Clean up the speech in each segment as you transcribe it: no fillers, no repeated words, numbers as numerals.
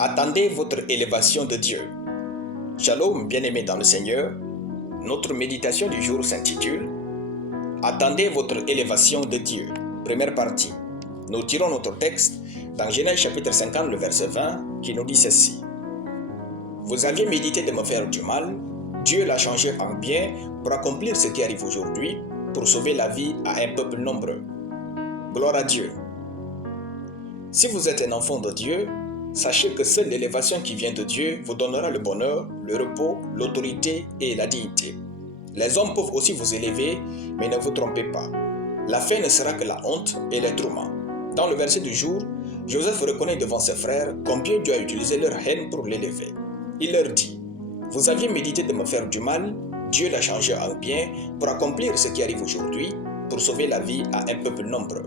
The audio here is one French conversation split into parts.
Attendez votre élévation de Dieu. Shalom, bien-aimés dans le Seigneur. Notre méditation du jour s'intitule Attendez votre élévation de Dieu. Première partie. Nous tirons notre texte dans Genèse chapitre 50, le verset 20, qui nous dit ceci. Vous aviez médité de me faire du mal, Dieu l'a changé en bien pour accomplir ce qui arrive aujourd'hui, pour sauver la vie à un peuple nombreux. Gloire à Dieu. Si vous êtes un enfant de Dieu, sachez que seule l'élévation qui vient de Dieu vous donnera le bonheur, le repos, l'autorité et la dignité. Les hommes peuvent aussi vous élever, mais ne vous trompez pas. La fin ne sera que la honte et les tourments. Dans le verset du jour, Joseph reconnaît devant ses frères combien Dieu a utilisé leur haine pour l'élever. Il leur dit, « Vous aviez médité de me faire du mal, Dieu l'a changé en bien pour accomplir ce qui arrive aujourd'hui, pour sauver la vie à un peuple nombreux. »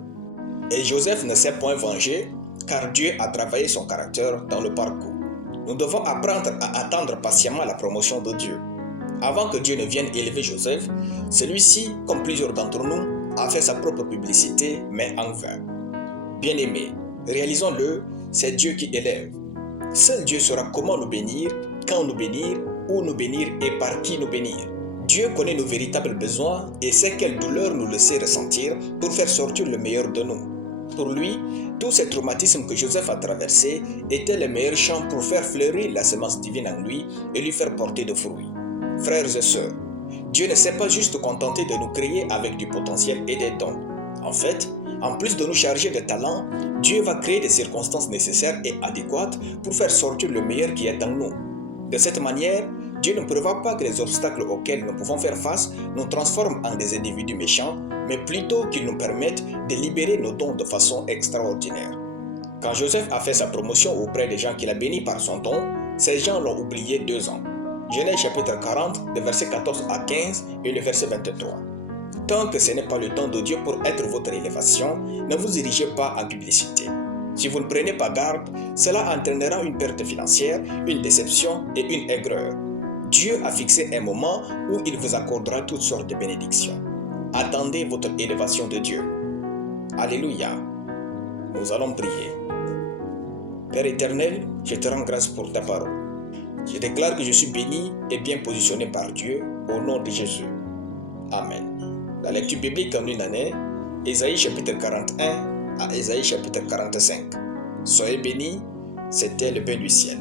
Et Joseph ne s'est point vengé, car Dieu a travaillé son caractère dans le parcours. Nous devons apprendre à attendre patiemment la promotion de Dieu. Avant que Dieu ne vienne élever Joseph, celui-ci, comme plusieurs d'entre nous, a fait sa propre publicité, mais en vain. Bien-aimés, réalisons-le, c'est Dieu qui élève. Seul Dieu saura comment nous bénir, quand nous bénir, où nous bénir et par qui nous bénir. Dieu connaît nos véritables besoins et sait quelle douleur nous laisser ressentir pour faire sortir le meilleur de nous. Pour lui, tous ces traumatismes que Joseph a traversés étaient les meilleurs champs pour faire fleurir la semence divine en lui et lui faire porter de fruits. Frères et sœurs, Dieu ne s'est pas juste contenté de nous créer avec du potentiel et des dons. En fait, en plus de nous charger de talents, Dieu va créer des circonstances nécessaires et adéquates pour faire sortir le meilleur qui est en nous. De cette manière, Dieu ne prévoit pas que les obstacles auxquels nous pouvons faire face nous transforment en des individus méchants, mais plutôt qu'ils nous permettent de libérer nos dons de façon extraordinaire. Quand Joseph a fait sa promotion auprès des gens qu'il a bénis par son don, ces gens l'ont oublié 2 ans. Genèse chapitre 40, le verset 14 à 15 et le verset 23. Tant que ce n'est pas le temps de Dieu pour être votre élévation, ne vous dirigez pas en publicité. Si vous ne prenez pas garde, cela entraînera une perte financière, une déception et une aigreur. Dieu a fixé un moment où il vous accordera toutes sortes de bénédictions. Attendez votre élévation de Dieu. Alléluia. Nous allons prier. Père éternel, je te rends grâce pour ta parole. Je déclare que je suis béni et bien positionné par Dieu au nom de Jésus. Amen. La lecture biblique en une année, Ésaïe chapitre 41 à Ésaïe chapitre 45. Soyez bénis, c'était le pain du ciel.